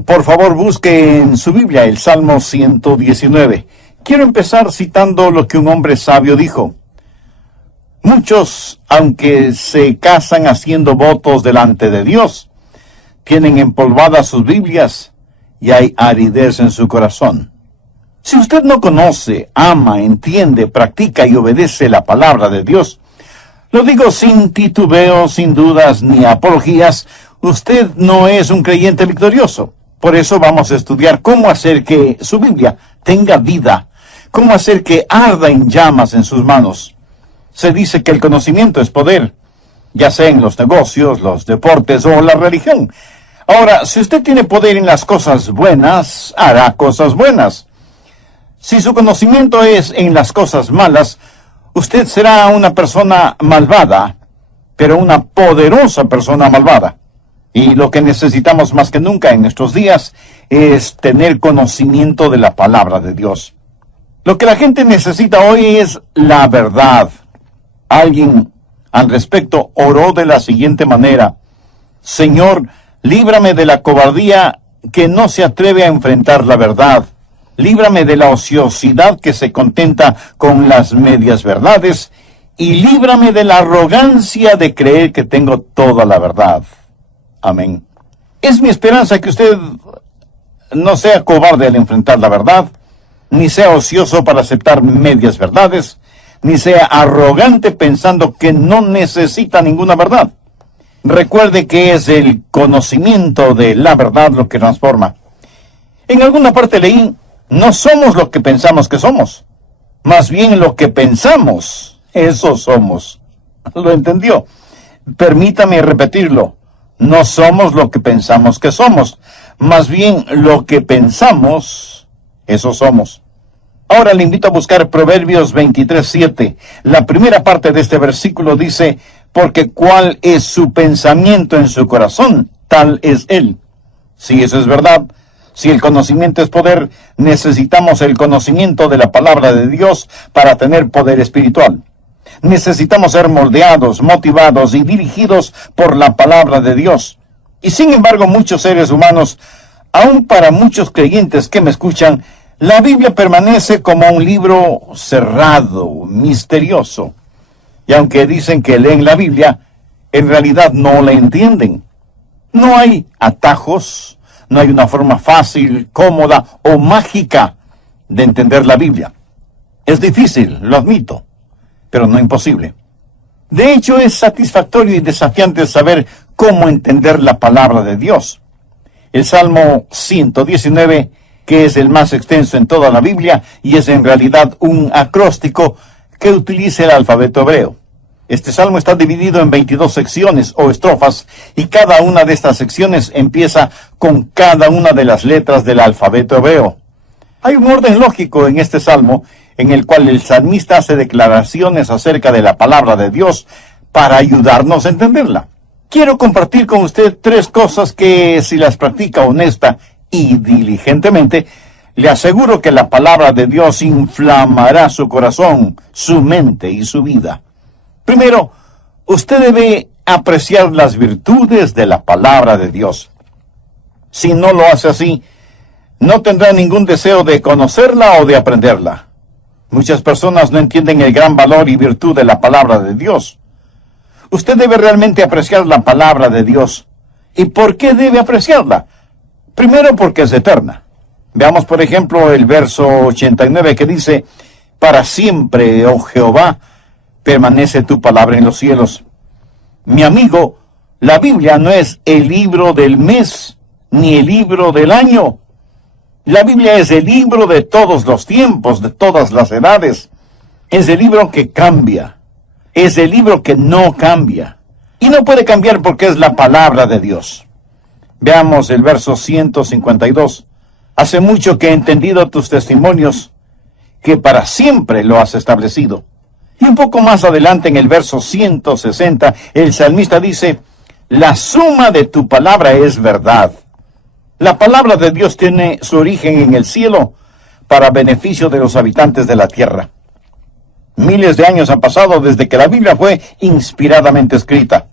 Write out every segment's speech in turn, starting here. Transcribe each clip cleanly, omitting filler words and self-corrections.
Por favor, busque en su Biblia el Salmo 119. Quiero empezar citando lo que un hombre sabio dijo. Muchos, aunque se casan haciendo votos delante de Dios, tienen empolvadas sus Biblias y hay aridez en su corazón. Si usted no conoce, ama, entiende, practica y obedece la palabra de Dios, lo digo sin titubeo, sin dudas ni apologías, usted no es un creyente victorioso. Por eso vamos a estudiar cómo hacer que su Biblia tenga vida, cómo hacer que arda en llamas en sus manos. Se dice que el conocimiento es poder, ya sea en los negocios, los deportes o la religión. Ahora, si usted tiene poder en las cosas buenas, hará cosas buenas. Si su conocimiento es en las cosas malas, usted será una persona malvada, pero una poderosa persona malvada. Y lo que necesitamos más que nunca en nuestros días es tener conocimiento de la palabra de Dios. Lo que la gente necesita hoy es la verdad. Alguien al respecto oró de la siguiente manera: Señor, líbrame de la cobardía que no se atreve a enfrentar la verdad. Líbrame de la ociosidad que se contenta con las medias verdades. Y líbrame de la arrogancia de creer que tengo toda la verdad. Amén. Es mi esperanza que usted no sea cobarde al enfrentar la verdad, ni sea ocioso para aceptar medias verdades, ni sea arrogante pensando que no necesita ninguna verdad. Recuerde que es el conocimiento de la verdad lo que transforma. En alguna parte leí, no somos lo que pensamos que somos, más bien lo que pensamos, eso somos. ¿Lo entendió? Permítame repetirlo. No somos lo que pensamos que somos, más bien lo que pensamos, eso somos. Ahora le invito a buscar Proverbios 23:7. La primera parte de este versículo dice, porque cuál es su pensamiento en su corazón, tal es él. Si eso es verdad, si el conocimiento es poder, necesitamos el conocimiento de la palabra de Dios para tener poder espiritual. Necesitamos ser moldeados, motivados y dirigidos por la palabra de Dios. Y sin embargo, muchos seres humanos, aun para muchos creyentes que me escuchan, la Biblia permanece como un libro cerrado, misterioso. Y aunque dicen que leen la Biblia, en realidad no la entienden. No hay atajos, no hay una forma fácil, cómoda o mágica de entender la Biblia. Es difícil, lo admito, pero no imposible. De hecho, es satisfactorio y desafiante saber cómo entender la palabra de Dios. El Salmo 119, que es el más extenso en toda la Biblia, y es en realidad un acróstico que utiliza el alfabeto hebreo. Este salmo está dividido en 22 secciones o estrofas, y cada una de estas secciones empieza con cada una de las letras del alfabeto hebreo. Hay un orden lógico en este salmo, en el cual el salmista hace declaraciones acerca de la palabra de Dios para ayudarnos a entenderla. Quiero compartir con usted 3 cosas que, si las practica honesta y diligentemente, le aseguro que la palabra de Dios inflamará su corazón, su mente y su vida. Primero, usted debe apreciar las virtudes de la palabra de Dios. Si no lo hace así, no tendrá ningún deseo de conocerla o de aprenderla. Muchas personas no entienden el gran valor y virtud de la palabra de Dios. Usted debe realmente apreciar la palabra de Dios. ¿Y por qué debe apreciarla? Primero, porque es eterna. Veamos, por ejemplo, el verso 89 que dice, para siempre, oh Jehová, permanece tu palabra en los cielos. Mi amigo, la Biblia no es el libro del mes, ni el libro del año. La Biblia es el libro de todos los tiempos, de todas las edades. Es el libro que cambia. Es el libro que no cambia. Y no puede cambiar porque es la palabra de Dios. Veamos el verso 152. Hace mucho que he entendido tus testimonios, que para siempre lo has establecido. Y un poco más adelante en el verso 160, el salmista dice, la suma de tu palabra es verdad. La palabra de Dios tiene su origen en el cielo para beneficio de los habitantes de la tierra. Miles de años han pasado desde que la Biblia fue inspiradamente escrita.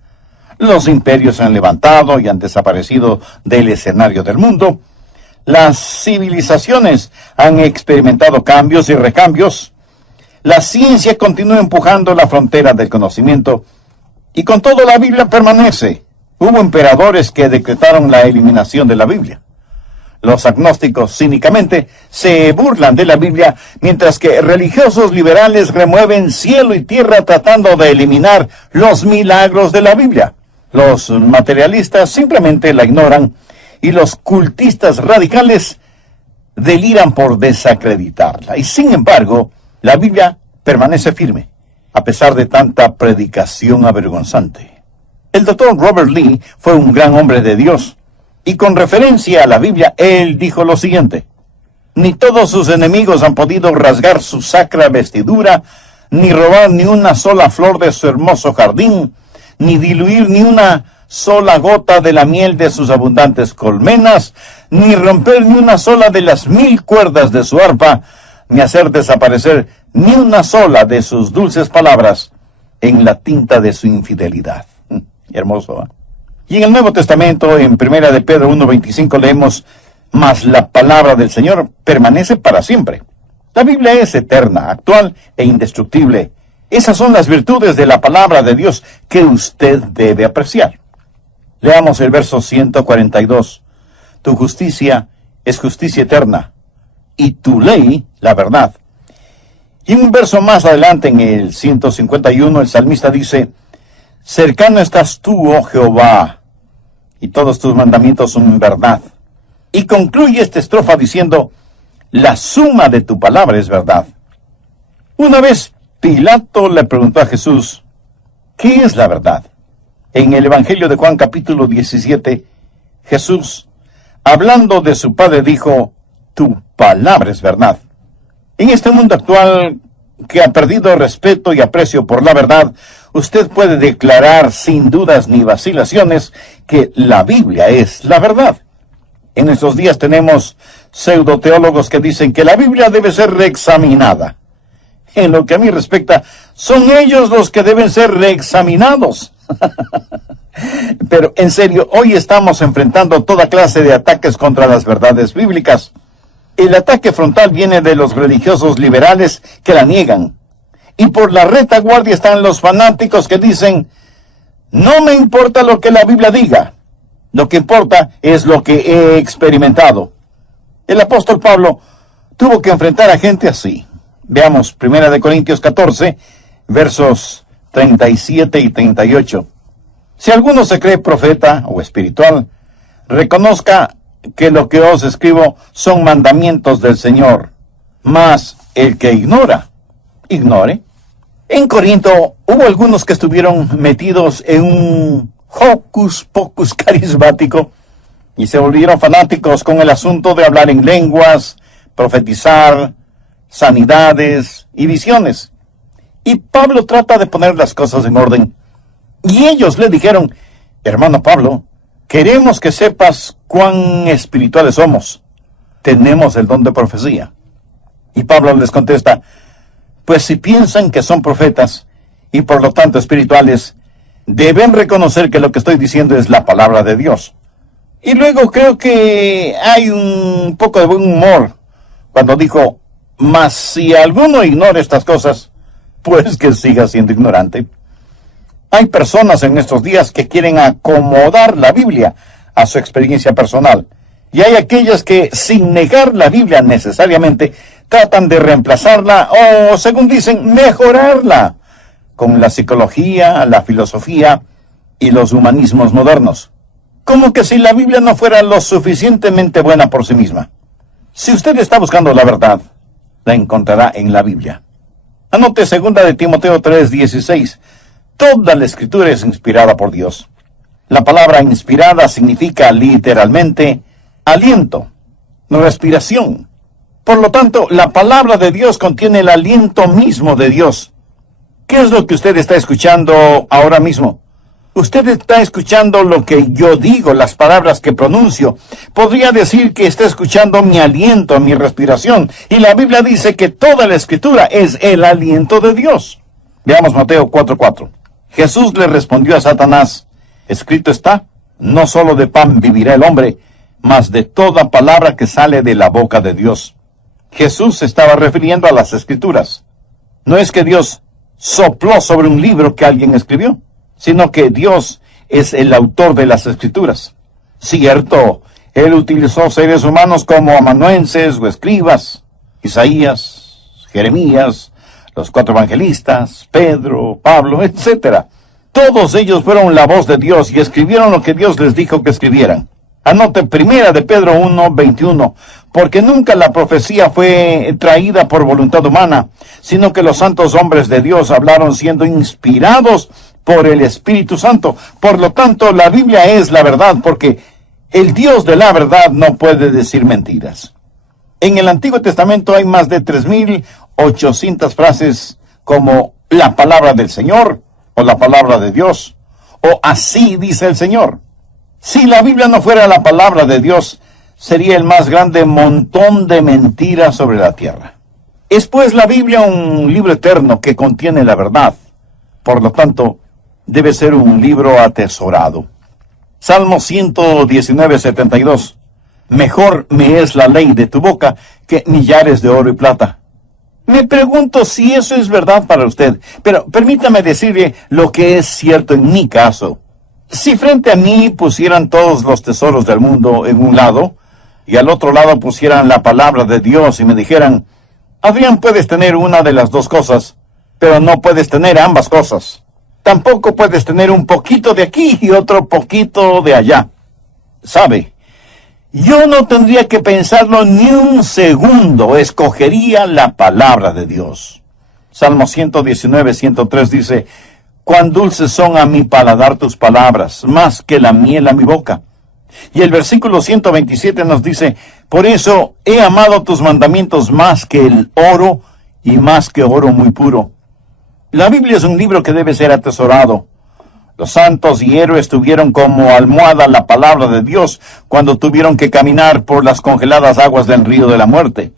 Los imperios se han levantado y han desaparecido del escenario del mundo. Las civilizaciones han experimentado cambios y recambios. La ciencia continúa empujando la frontera del conocimiento. Y con todo la Biblia permanece. Hubo emperadores que decretaron la eliminación de la Biblia. Los agnósticos cínicamente se burlan de la Biblia, mientras que religiosos liberales remueven cielo y tierra tratando de eliminar los milagros de la Biblia. Los materialistas simplemente la ignoran y los cultistas radicales deliran por desacreditarla. Y sin embargo, la Biblia permanece firme, a pesar de tanta predicación avergonzante. El doctor Robert Lee fue un gran hombre de Dios. Y con referencia a la Biblia, él dijo lo siguiente: ni todos sus enemigos han podido rasgar su sacra vestidura, ni robar ni una sola flor de su hermoso jardín, ni diluir ni una sola gota de la miel de sus abundantes colmenas, ni romper ni una sola de las 1000 cuerdas de su arpa, ni hacer desaparecer ni una sola de sus dulces palabras en la tinta de su infidelidad. Hermoso, ¿eh? Y en el Nuevo Testamento, en 1 de Pedro 1:25, leemos: mas la palabra del Señor permanece para siempre. La Biblia es eterna, actual e indestructible. Esas son las virtudes de la palabra de Dios que usted debe apreciar. Leamos el verso 142. Tu justicia es justicia eterna, y tu ley, la verdad. Y un verso más adelante, en el 151, el salmista dice: cercano estás tú, oh Jehová, y todos tus mandamientos son verdad. Y concluye esta estrofa diciendo: la suma de tu palabra es verdad. Una vez Pilato le preguntó a Jesús: ¿qué es la verdad? En el Evangelio de Juan capítulo 17, Jesús, hablando de su Padre, dijo: tu palabra es verdad. En este mundo actual que ha perdido respeto y aprecio por la verdad, usted puede declarar sin dudas ni vacilaciones que la Biblia es la verdad. En estos días tenemos pseudoteólogos que dicen que la Biblia debe ser reexaminada. En lo que a mí respecta, son ellos los que deben ser reexaminados. Pero en serio, hoy estamos enfrentando toda clase de ataques contra las verdades bíblicas. El ataque frontal viene de los religiosos liberales que la niegan. Y por la retaguardia están los fanáticos que dicen: no me importa lo que la Biblia diga. Lo que importa es lo que he experimentado. El apóstol Pablo tuvo que enfrentar a gente así. Veamos 1 Corintios 14, versos 37 y 38. Si alguno se cree profeta o espiritual, reconozca que lo que os escribo son mandamientos del Señor. Mas el que ignora, ignore. En Corinto hubo algunos que estuvieron metidos en un hocus pocus carismático y se volvieron fanáticos con el asunto de hablar en lenguas, profetizar, sanidades y visiones. Y Pablo trata de poner las cosas en orden. Y ellos le dijeron: hermano Pablo, queremos que sepas cuán espirituales somos. Tenemos el don de profecía. Y Pablo les contesta: pues si piensan que son profetas y por lo tanto espirituales, deben reconocer que lo que estoy diciendo es la palabra de Dios. Y luego creo que hay un poco de buen humor cuando dijo: mas si alguno ignora estas cosas, pues que siga siendo ignorante. Hay personas en estos días que quieren acomodar la Biblia a su experiencia personal. Y hay aquellas que, sin negar la Biblia necesariamente, tratan de reemplazarla o, según dicen, mejorarla con la psicología, la filosofía y los humanismos modernos. Como que si la Biblia no fuera lo suficientemente buena por sí misma. Si usted está buscando la verdad, la encontrará en la Biblia. Anote 2 de Timoteo 3:16. Toda la Escritura es inspirada por Dios. La palabra inspirada significa literalmente aliento, respiración. Por lo tanto, la palabra de Dios contiene el aliento mismo de Dios. ¿Qué es lo que usted está escuchando ahora mismo? Usted está escuchando lo que yo digo, las palabras que pronuncio. Podría decir que está escuchando mi aliento, mi respiración. Y la Biblia dice que toda la Escritura es el aliento de Dios. Veamos Mateo 4:4. Jesús le respondió a Satanás: Escrito está, no solo de pan vivirá el hombre, mas de toda palabra que sale de la boca de Dios. Jesús se estaba refiriendo a las Escrituras. No es que Dios sopló sobre un libro que alguien escribió, sino que Dios es el autor de las Escrituras. Cierto, Él utilizó seres humanos como amanuenses o escribas, Isaías, Jeremías, los 4 evangelistas, Pedro, Pablo, etc. Todos ellos fueron la voz de Dios y escribieron lo que Dios les dijo que escribieran. Anote 1 de Pedro 1:21, porque nunca la profecía fue traída por voluntad humana, sino que los santos hombres de Dios hablaron siendo inspirados por el Espíritu Santo. Por lo tanto, la Biblia es la verdad, porque el Dios de la verdad no puede decir mentiras. En el Antiguo Testamento hay más de 3,800 frases como la palabra del Señor, o la palabra de Dios, o así dice el Señor. Si la Biblia no fuera la palabra de Dios, sería el más grande montón de mentiras sobre la tierra. Es pues la Biblia un libro eterno que contiene la verdad. Por lo tanto, debe ser un libro atesorado. Salmo 119:72. Mejor me es la ley de tu boca que millares de oro y plata. Me pregunto si eso es verdad para usted, pero permítame decirle lo que es cierto en mi caso. Si frente a mí pusieran todos los tesoros del mundo en un lado, y al otro lado pusieran la palabra de Dios y me dijeran, Adrián, puedes tener una de las dos cosas, pero no puedes tener ambas cosas. Tampoco puedes tener un poquito de aquí y otro poquito de allá. ¿Sabe? Yo no tendría que pensarlo ni un segundo, escogería la palabra de Dios. Salmo 119:103 dice, cuán dulces son a mi paladar tus palabras, más que la miel a mi boca. Y el versículo 127 nos dice, por eso he amado tus mandamientos más que el oro y más que oro muy puro. La Biblia es un libro que debe ser atesorado. Los santos y héroes tuvieron como almohada la palabra de Dios cuando tuvieron que caminar por las congeladas aguas del río de la muerte.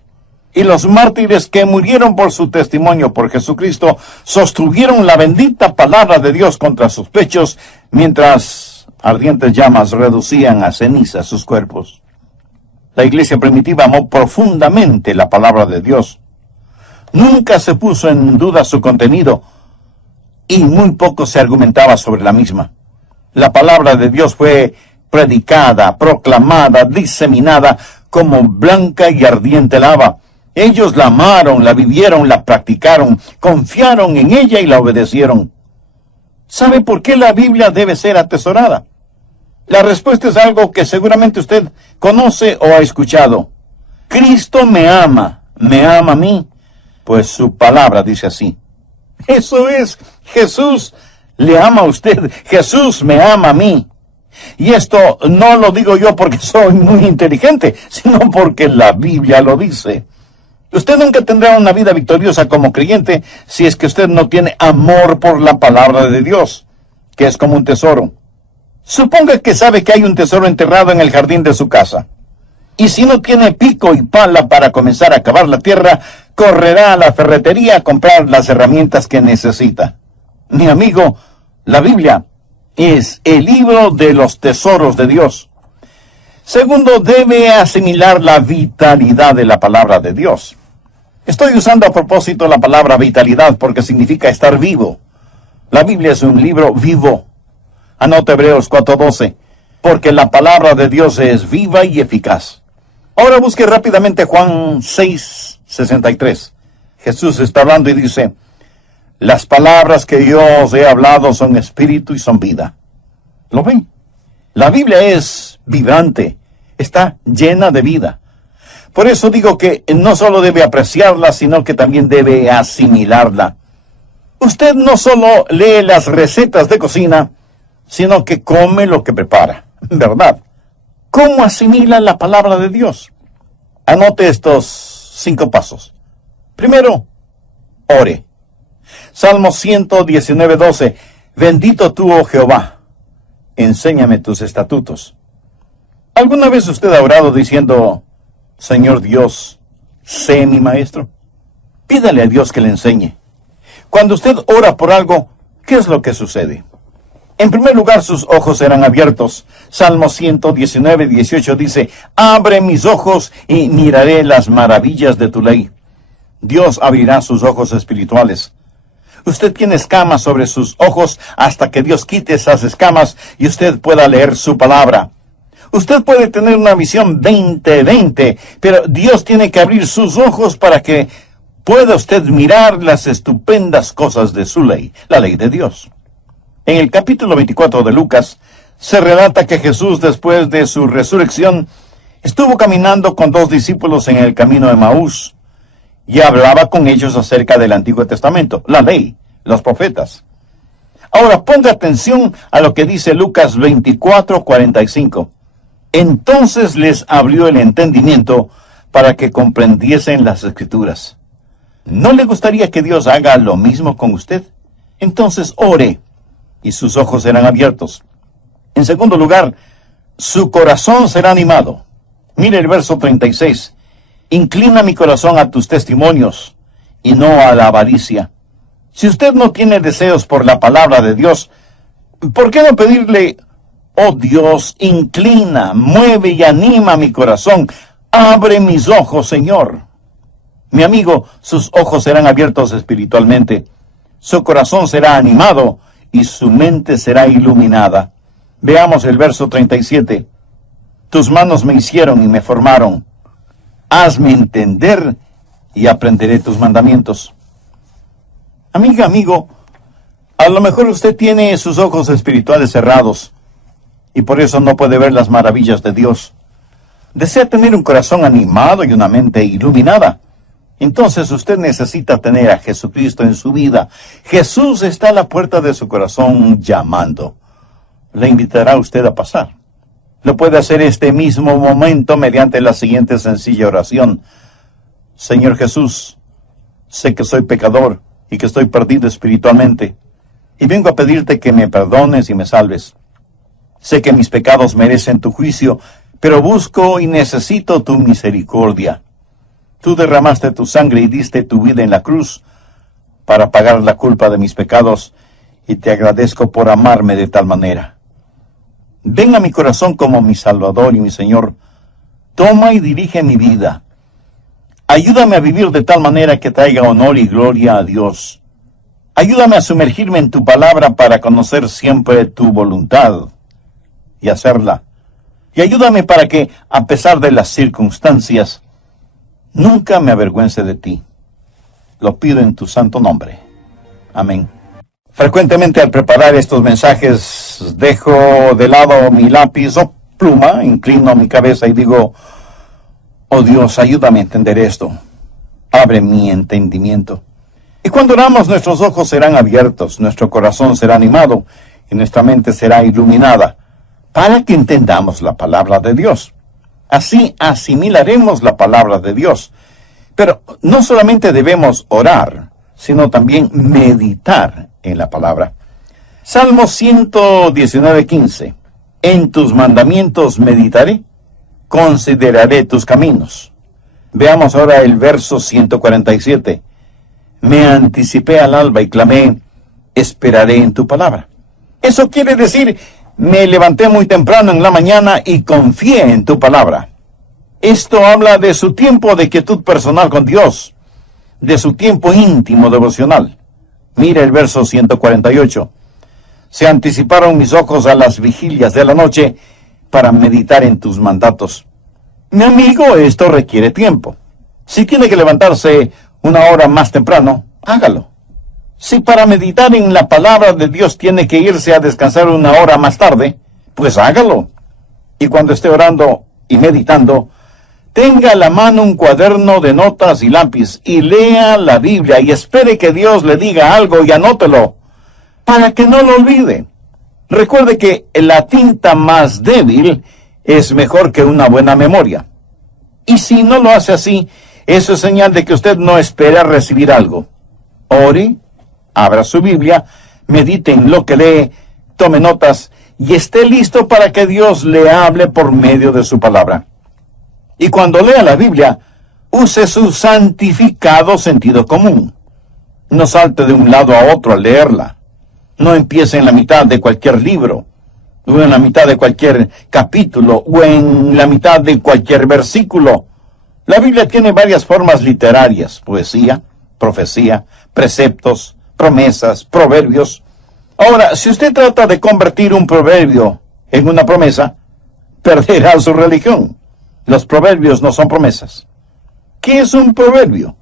Y los mártires que murieron por su testimonio por Jesucristo sostuvieron la bendita palabra de Dios contra sus pechos, mientras ardientes llamas reducían a ceniza sus cuerpos. La iglesia primitiva amó profundamente la palabra de Dios. Nunca se puso en duda su contenido, y muy poco se argumentaba sobre la misma. La palabra de Dios fue predicada, proclamada, diseminada como blanca y ardiente lava. Ellos la amaron, la vivieron, la practicaron, confiaron en ella y la obedecieron. ¿Sabe por qué la Biblia debe ser atesorada? La respuesta es algo que seguramente usted conoce o ha escuchado. Cristo me ama a mí, pues su palabra dice así. Eso es, Jesús le ama a usted, Jesús me ama a mí. Y esto no lo digo yo porque soy muy inteligente, sino porque la Biblia lo dice. Usted nunca tendrá una vida victoriosa como creyente si es que usted no tiene amor por la palabra de Dios, que es como un tesoro. Suponga que sabe que hay un tesoro enterrado en el jardín de su casa. Y si no tiene pico y pala para comenzar a cavar la tierra, correrá a la ferretería a comprar las herramientas que necesita. Mi amigo, la Biblia es el libro de los tesoros de Dios. Segundo, debe asimilar la vitalidad de la palabra de Dios. Estoy usando a propósito la palabra vitalidad porque significa estar vivo. La Biblia es un libro vivo. Anote Hebreos 4:12, porque la palabra de Dios es viva y eficaz. Ahora busque rápidamente Juan 6:63. Jesús está hablando y dice, las palabras que yo os he hablado son espíritu y son vida. ¿Lo ven? La Biblia es vibrante, está llena de vida. Por eso digo que no solo debe apreciarla, sino que también debe asimilarla. Usted no solo lee las recetas de cocina, sino que come lo que prepara, ¿verdad? ¿Cómo asimila la palabra de Dios? Anote estos 5 pasos. Primero, ore. Salmo 119:12. Bendito tú, oh Jehová, enséñame tus estatutos. ¿Alguna vez usted ha orado diciendo, Señor Dios, sé mi maestro? Pídale a Dios que le enseñe. Cuando usted ora por algo, ¿qué es lo que sucede? En primer lugar, sus ojos serán abiertos. Salmo 119, 18 dice, abre mis ojos y miraré las maravillas de tu ley. Dios abrirá sus ojos espirituales. Usted tiene escamas sobre sus ojos hasta que Dios quite esas escamas y usted pueda leer su palabra. Usted puede tener una visión 20/20, pero Dios tiene que abrir sus ojos para que pueda usted mirar las estupendas cosas de su ley, la ley de Dios. En el capítulo 24 de Lucas, se relata que Jesús, después de su resurrección, estuvo caminando con 2 discípulos en el camino de Emaús y hablaba con ellos acerca del Antiguo Testamento, la ley, los profetas. Ahora ponga atención a lo que dice Lucas 24:45. Entonces les abrió el entendimiento para que comprendiesen las Escrituras. ¿No le gustaría que Dios haga lo mismo con usted? Entonces ore y sus ojos serán abiertos. En segundo lugar, su corazón será animado. Mire el verso 36. Inclina mi corazón a tus testimonios y no a la avaricia. Si usted no tiene deseos por la palabra de Dios, ¿por qué no pedirle, oh Dios, inclina, mueve y anima mi corazón? Abre mis ojos, Señor. Mi amigo, sus ojos serán abiertos espiritualmente. Su corazón será animado y su mente será iluminada. Veamos el verso 37. Tus manos me hicieron y me formaron. Hazme entender y aprenderé tus mandamientos. Amiga, amigo, a lo mejor usted tiene sus ojos espirituales cerrados y por eso no puede ver las maravillas de Dios. Desea tener un corazón animado y una mente iluminada. Entonces usted necesita tener a Jesucristo en su vida. Jesús está a la puerta de su corazón llamando. Le invitará a usted a pasar. Lo puede hacer este mismo momento mediante la siguiente sencilla oración. Señor Jesús, sé que soy pecador y que estoy perdido espiritualmente, y vengo a pedirte que me perdones y me salves. Sé que mis pecados merecen tu juicio, pero busco y necesito tu misericordia. Tú derramaste tu sangre y diste tu vida en la cruz para pagar la culpa de mis pecados, y te agradezco por amarme de tal manera. Ven a mi corazón como mi Salvador y mi Señor. Toma y dirige mi vida. Ayúdame a vivir de tal manera que traiga honor y gloria a Dios. Ayúdame a sumergirme en tu palabra para conocer siempre tu voluntad y hacerla. Y ayúdame para que, a pesar de las circunstancias, nunca me avergüence de ti. Lo pido en tu santo nombre. Amén. Frecuentemente al preparar estos mensajes dejo de lado mi lápiz o pluma, inclino mi cabeza y digo, oh Dios, ayúdame a entender esto. Abre mi entendimiento. Y cuando oramos, nuestros ojos serán abiertos, nuestro corazón será animado y nuestra mente será iluminada para que entendamos la palabra de Dios. Así asimilaremos la palabra de Dios. Pero no solamente debemos orar, sino también meditar en la palabra. Salmo 119:15. En tus mandamientos meditaré, consideraré tus caminos. Veamos ahora el verso 147. Me anticipé al alba y clamé, esperaré en tu palabra. Eso quiere decir, me levanté muy temprano en la mañana y confié en tu palabra. Esto habla de su tiempo de quietud personal con Dios, de su tiempo íntimo devocional. Mira el verso 148. Se anticiparon mis ojos a las vigilias de la noche para meditar en tus mandatos. Mi amigo, esto requiere tiempo. Si tiene que levantarse una hora más temprano, hágalo. Si para meditar en la palabra de Dios tiene que irse a descansar una hora más tarde, pues hágalo. Y cuando esté orando y meditando, tenga a la mano un cuaderno de notas y lápiz y lea la Biblia y espere que Dios le diga algo y anótelo, para que no lo olvide. Recuerde que la tinta más débil es mejor que una buena memoria. Y si no lo hace así, eso es señal de que usted no espera recibir algo. Ore, abra su Biblia, medite en lo que lee, tome notas y esté listo para que Dios le hable por medio de su palabra. Y cuando lea la Biblia, use su santificado sentido común. No salte de un lado a otro al leerla. No empiece en la mitad de cualquier libro, o en la mitad de cualquier capítulo, o en la mitad de cualquier versículo. La Biblia tiene varias formas literarias: poesía, profecía, preceptos, promesas, proverbios. Ahora, si usted trata de convertir un proverbio en una promesa, perderá su religión. Los proverbios no son promesas. ¿Qué es un proverbio?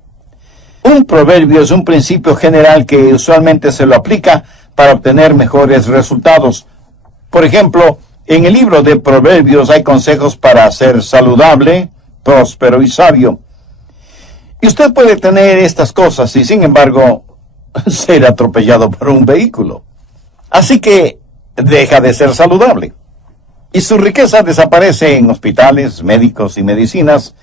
Un proverbio es un principio general que usualmente se lo aplica para obtener mejores resultados. Por ejemplo, en el libro de Proverbios hay consejos para ser saludable, próspero y sabio. Y usted puede tener estas cosas y, sin embargo, ser atropellado por un vehículo. Así que deja de ser saludable. Y su riqueza desaparece en hospitales, médicos y medicinas.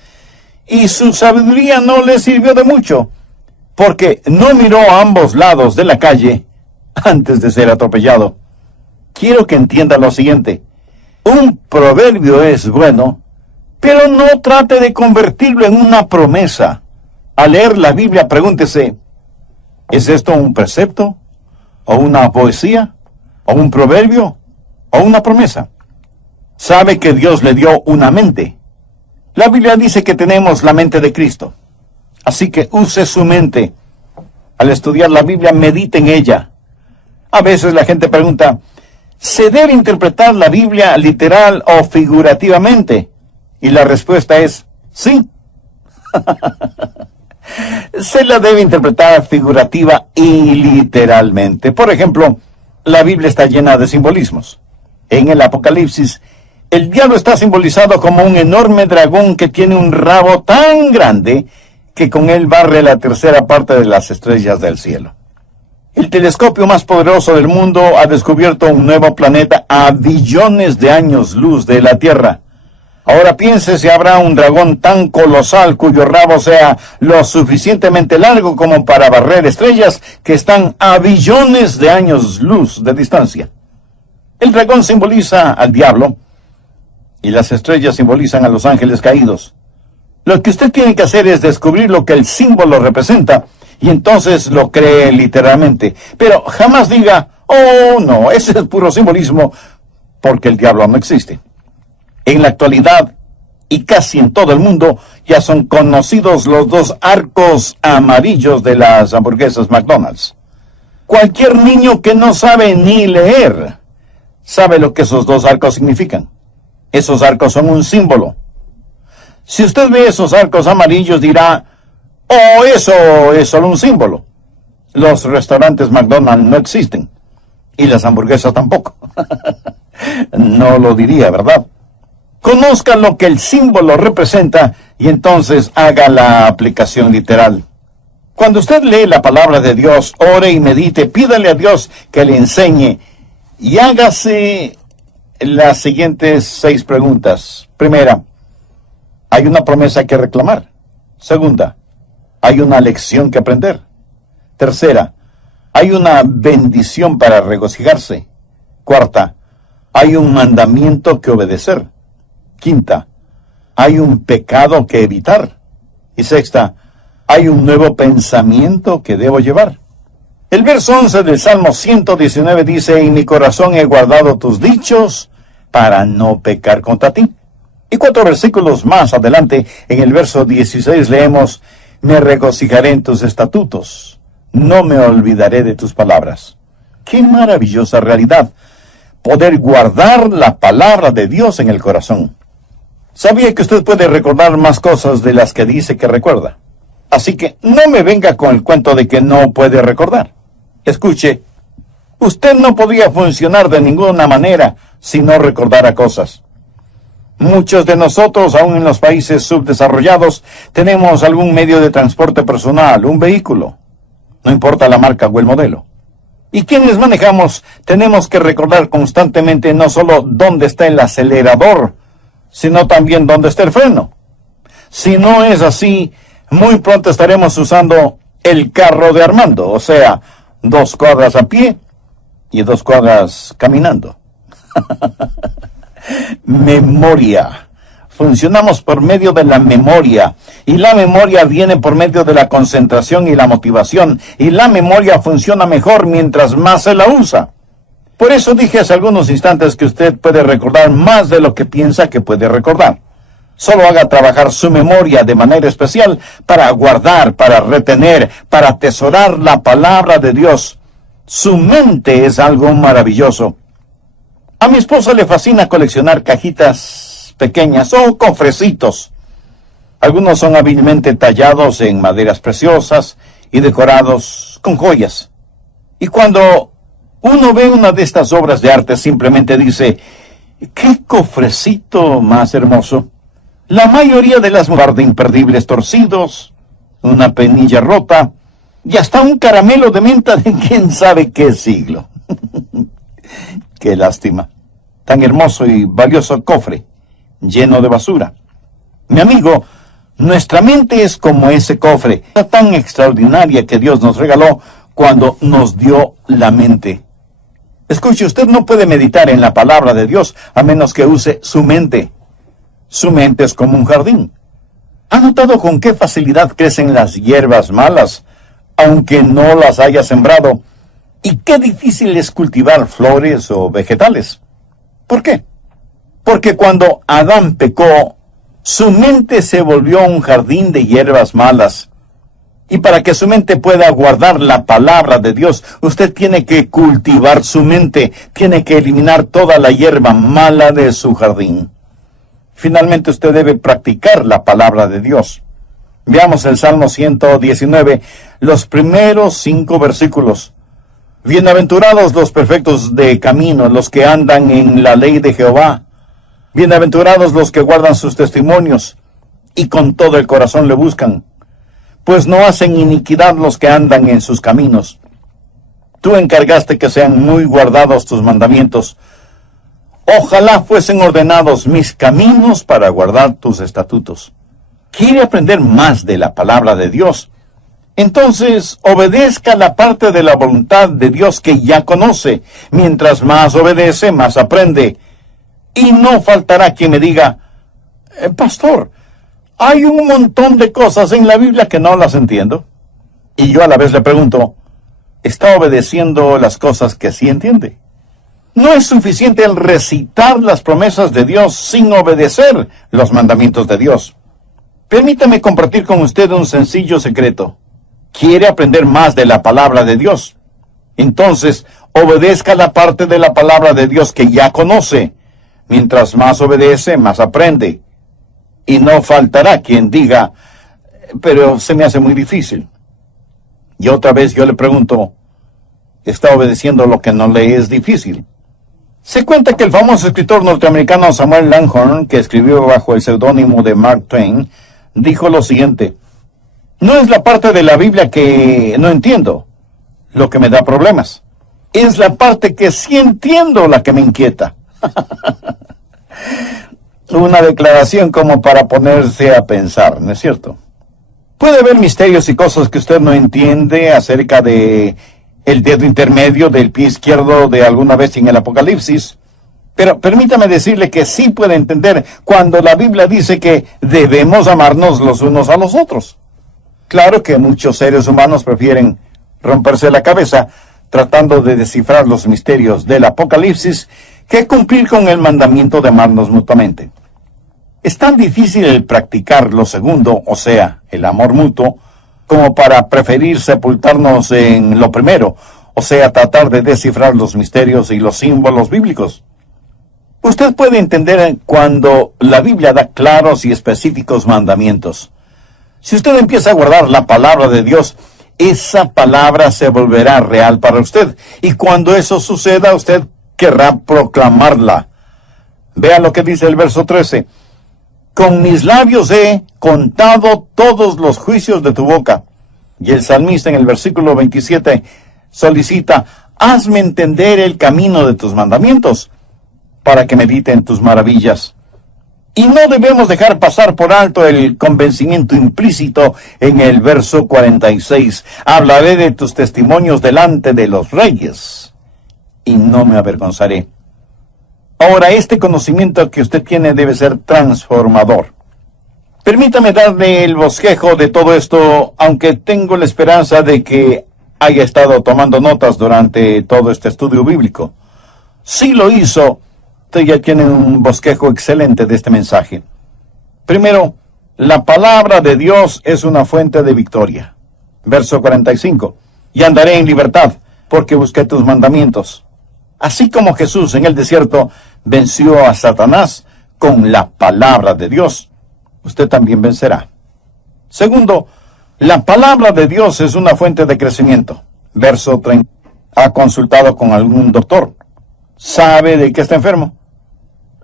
Y su sabiduría no le sirvió de mucho, porque no miró a ambos lados de la calle antes de ser atropellado. Quiero que entienda lo siguiente: un proverbio es bueno, pero no trate de convertirlo en una promesa. Al leer la Biblia, pregúntese: ¿es esto un precepto? ¿O una poesía? ¿O un proverbio? ¿O una promesa? Sabe que Dios le dio una mente. La Biblia dice que tenemos la mente de Cristo. Así que use su mente. Al estudiar la Biblia, medite en ella. A veces la gente pregunta: ¿se debe interpretar la Biblia literal o figurativamente? Y la respuesta es sí. Se la debe interpretar figurativa y literalmente. Por ejemplo, la Biblia está llena de simbolismos. En el Apocalipsis, el diablo está simbolizado como un enorme dragón que tiene un rabo tan grande que con él barre la tercera parte de las estrellas del cielo. El telescopio más poderoso del mundo ha descubierto un nuevo planeta a billones de años luz de la Tierra. Ahora piense si habrá un dragón tan colosal cuyo rabo sea lo suficientemente largo como para barrer estrellas que están a billones de años luz de distancia. El dragón simboliza al diablo y las estrellas simbolizan a los ángeles caídos. Lo que usted tiene que hacer es descubrir lo que el símbolo representa y entonces lo cree literalmente. Pero jamás diga: oh no, ese es puro simbolismo, porque el diablo no existe. En la actualidad, y casi en todo el mundo, ya son conocidos los dos arcos amarillos de las hamburguesas McDonald's. Cualquier niño que no sabe ni leer sabe lo que esos dos arcos significan. Esos arcos son un símbolo. Si usted ve esos arcos amarillos, dirá: oh, eso es solo un símbolo. Los restaurantes McDonald's no existen. Y las hamburguesas tampoco. No lo diría, ¿verdad? Conozca lo que el símbolo representa y entonces haga la aplicación literal. Cuando usted lee la palabra de Dios, ore y medite, pídale a Dios que le enseñe y hágase las siguientes 6 preguntas. Primera: ¿hay una promesa que reclamar? Segunda: ¿hay una lección que aprender? Tercera: ¿hay una bendición para regocijarse? Cuarta: ¿hay un mandamiento que obedecer? Quinta: ¿hay un pecado que evitar? Y sexta: ¿hay un nuevo pensamiento que debo llevar? El verso 11 del Salmo 119 dice: en mi corazón he guardado tus dichos para no pecar contra ti. Y 4 versículos más adelante, en el verso 16 leemos: me regocijaré en tus estatutos, no me olvidaré de tus palabras. ¡Qué maravillosa realidad! Poder guardar la palabra de Dios en el corazón. ¿Sabía que usted puede recordar más cosas de las que dice que recuerda? Así que no me venga con el cuento de que no puede recordar. Escuche, usted no podría funcionar de ninguna manera si no recordara cosas. Muchos de nosotros, aún en los países subdesarrollados, tenemos algún medio de transporte personal, un vehículo. No importa la marca o el modelo. Y quienes manejamos tenemos que recordar constantemente no solo dónde está el acelerador, sino también dónde está el freno. Si no es así, muy pronto estaremos usando el carro de Armando, o sea, 2 cuadras a pie y 2 cuadras caminando. Memoria, Funcionamos por medio de la memoria, y la memoria viene por medio de la concentración y la motivación, y la memoria funciona mejor mientras más se la usa. Por eso dije hace algunos instantes que usted puede recordar más de lo que piensa que puede recordar. Solo haga trabajar su memoria de manera especial para guardar, para retener, para atesorar la palabra de Dios. Su mente es algo maravilloso. A mi esposa le fascina coleccionar cajitas pequeñas o cofrecitos. Algunos son hábilmente tallados en maderas preciosas y decorados con joyas. Y cuando uno ve una de estas obras de arte, simplemente dice, ¡qué cofrecito más hermoso! La mayoría de las guarda imperdibles torcidos, una penilla rota y hasta un caramelo de menta de quién sabe qué siglo. ¡Qué lástima! Tan hermoso y valioso cofre, lleno de basura. Mi amigo, nuestra mente es como ese cofre, tan extraordinaria que Dios nos regaló cuando nos dio la mente. Escuche, usted no puede meditar en la palabra de Dios a menos que use su mente. Su mente es como un jardín. ¿Ha notado con qué facilidad crecen las hierbas malas, aunque no las haya sembrado? ¿Y qué difícil es cultivar flores o vegetales? ¿Por qué? Porque cuando Adán pecó, su mente se volvió un jardín de hierbas malas. Y para que su mente pueda guardar la palabra de Dios, usted tiene que cultivar su mente, tiene que eliminar toda la hierba mala de su jardín. Finalmente usted debe practicar la palabra de Dios. Veamos el Salmo 119, los primeros 5 versículos. Bienaventurados los perfectos de camino, los que andan en la ley de Jehová. Bienaventurados los que guardan sus testimonios y con todo el corazón le buscan, pues no hacen iniquidad los que andan en sus caminos. Tú encargaste que sean muy guardados tus mandamientos. Ojalá fuesen ordenados mis caminos para guardar tus estatutos. ¿Quiere aprender más de la palabra de Dios? Entonces, obedezca la parte de la voluntad de Dios que ya conoce. Mientras más obedece, más aprende. Y no faltará quien me diga, pastor, hay un montón de cosas en la Biblia que no las entiendo. Y yo a la vez le pregunto, ¿está obedeciendo las cosas que sí entiende? No es suficiente el recitar las promesas de Dios sin obedecer los mandamientos de Dios. Permítame compartir con usted un sencillo secreto. ¿Quiere aprender más de la palabra de Dios? Entonces, obedezca la parte de la palabra de Dios que ya conoce. Mientras más obedece, más aprende. Y no faltará quien diga, pero se me hace muy difícil. Y otra vez yo le pregunto, ¿está obedeciendo lo que no le es difícil? Se cuenta que el famoso escritor norteamericano Samuel Langhorne, que escribió bajo el seudónimo de Mark Twain, dijo lo siguiente, no es la parte de la Biblia que no entiendo lo que me da problemas. Es la parte que sí entiendo la que me inquieta. Una declaración como para ponerse a pensar, ¿no es cierto? Puede haber misterios y cosas que usted no entiende acerca de el dedo intermedio del pie izquierdo de alguna bestia en el Apocalipsis, pero permítame decirle que sí puede entender cuando la Biblia dice que debemos amarnos los unos a los otros. Claro que muchos seres humanos prefieren romperse la cabeza tratando de descifrar los misterios del Apocalipsis que cumplir con el mandamiento de amarnos mutuamente. Es tan difícil el practicar lo segundo, o sea, el amor mutuo, como para preferir sepultarnos en lo primero, o sea, tratar de descifrar los misterios y los símbolos bíblicos. Usted puede entender cuando la Biblia da claros y específicos mandamientos. Si usted empieza a guardar la palabra de Dios, esa palabra se volverá real para usted. Y cuando eso suceda, usted querrá proclamarla. Vea lo que dice el verso 13. Con mis labios he contado todos los juicios de tu boca. Y el salmista en el versículo 27 solicita, hazme entender el camino de tus mandamientos, para que medite en tus maravillas. Y no debemos dejar pasar por alto el convencimiento implícito en el verso 46. Hablaré de tus testimonios delante de los reyes, y no me avergonzaré. Ahora, este conocimiento que usted tiene debe ser transformador. Permítame darle el bosquejo de todo esto, aunque tengo la esperanza de que haya estado tomando notas durante todo este estudio bíblico. Si lo hizo, usted ya tiene un bosquejo excelente de este mensaje. Primero, la palabra de Dios es una fuente de victoria. Verso 45. Y andaré en libertad, porque busqué tus mandamientos. Así como Jesús en el desierto venció a Satanás con la palabra de Dios, usted también vencerá. Segundo, la palabra de Dios es una fuente de crecimiento. Verso 30. ¿Ha consultado con algún doctor? ¿Sabe de qué está enfermo?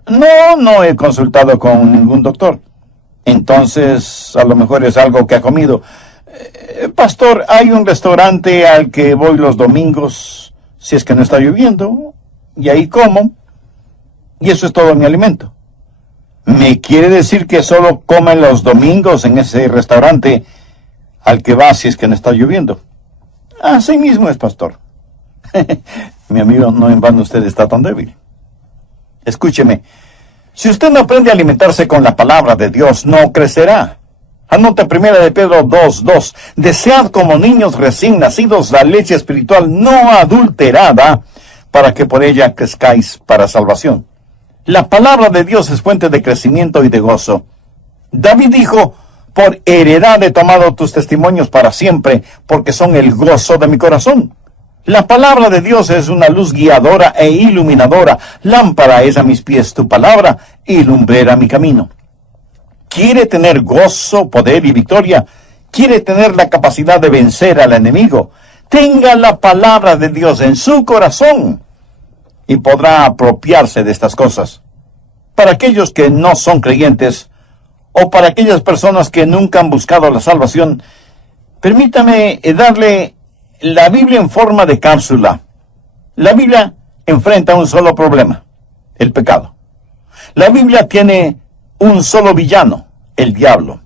No he consultado con ningún doctor. Entonces, a lo mejor es algo que ha comido. Pastor, hay un restaurante al que voy los domingos, si es que no está lloviendo, y ahí como, y eso es todo mi alimento. ¿Me quiere decir que solo come los domingos en ese restaurante al que va si es que no está lloviendo? Así mismo es, pastor. Mi amigo, no en vano usted está tan débil. Escúcheme, si usted no aprende a alimentarse con la palabra de Dios, no crecerá. Anota 1 de Pedro 2:2. Desead como niños recién nacidos la leche espiritual no adulterada, para que por ella crezcáis para salvación. La palabra de Dios es fuente de crecimiento y de gozo. David dijo, por heredad he tomado tus testimonios para siempre, porque son el gozo de mi corazón. La palabra de Dios es una luz guiadora e iluminadora. Lámpara es a mis pies tu palabra y lumbrera mi camino. ¿Quiere tener gozo, poder y victoria? ¿Quiere tener la capacidad de vencer al enemigo? Tenga la palabra de Dios en su corazón y podrá apropiarse de estas cosas. Para aquellos que no son creyentes o para aquellas personas que nunca han buscado la salvación, permítame darle la Biblia en forma de cápsula. La Biblia enfrenta un solo problema, el pecado. La Biblia tiene un solo villano, el diablo.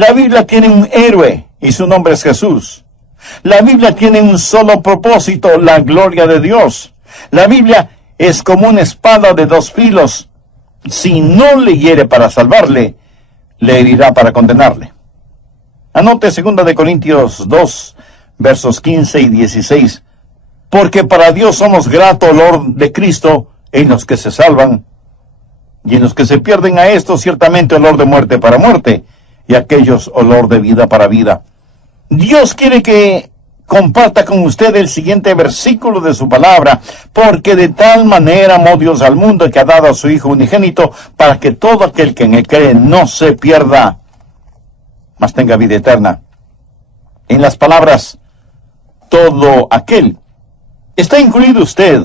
La Biblia tiene un héroe y su nombre es Jesús. La Biblia tiene un solo propósito, la gloria de Dios. La Biblia es como una espada de dos filos. Si no le hiere para salvarle, le herirá para condenarle. Anote 2 de Corintios 2, versos 15 y 16. Porque para Dios somos grato olor de Cristo en los que se salvan, y en los que se pierden a estos ciertamente olor de muerte para muerte, y aquellos olor de vida para vida. Dios quiere que comparta con usted el siguiente versículo de su palabra, porque de tal manera amó Dios al mundo que ha dado a su Hijo unigénito, para que todo aquel que en él cree no se pierda, mas tenga vida eterna. En las palabras, todo aquel, está incluido usted.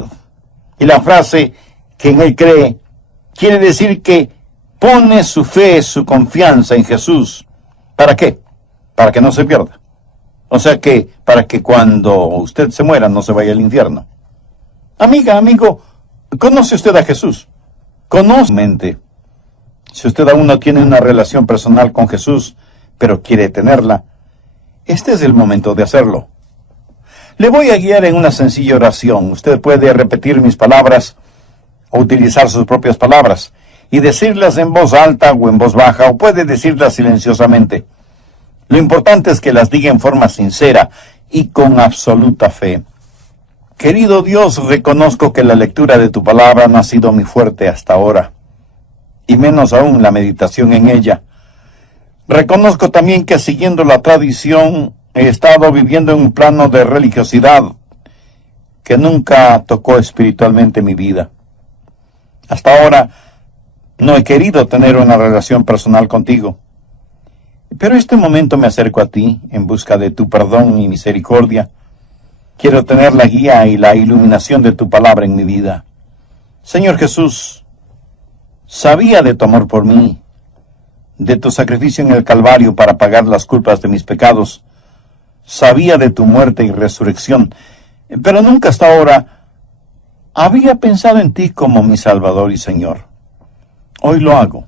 Y la frase, que en él cree, quiere decir que pone su fe, su confianza en Jesús. ¿Para qué? Para que no se pierda. O sea que, para que cuando usted se muera no se vaya al infierno. Amiga, amigo, ¿conoce usted a Jesús? Conoce mente. Si usted aún no tiene una relación personal con Jesús, pero quiere tenerla, este es el momento de hacerlo. Le voy a guiar en una sencilla oración. Usted puede repetir mis palabras o utilizar sus propias palabras y decirlas en voz alta o en voz baja, o puede decirlas silenciosamente. Lo importante es que las diga en forma sincera y con absoluta fe. Querido Dios, reconozco que la lectura de tu palabra no ha sido mi fuerte hasta ahora, y menos aún la meditación en ella. Reconozco también que siguiendo la tradición he estado viviendo en un plano de religiosidad que nunca tocó espiritualmente mi vida. Hasta ahora no he querido tener una relación personal contigo. Pero este momento me acerco a ti en busca de tu perdón y misericordia. Quiero tener la guía y la iluminación de tu palabra en mi vida. Señor Jesús, sabía de tu amor por mí, de tu sacrificio en el Calvario para pagar las culpas de mis pecados. Sabía de tu muerte y resurrección, pero nunca hasta ahora había pensado en ti como mi Salvador y Señor. Hoy lo hago.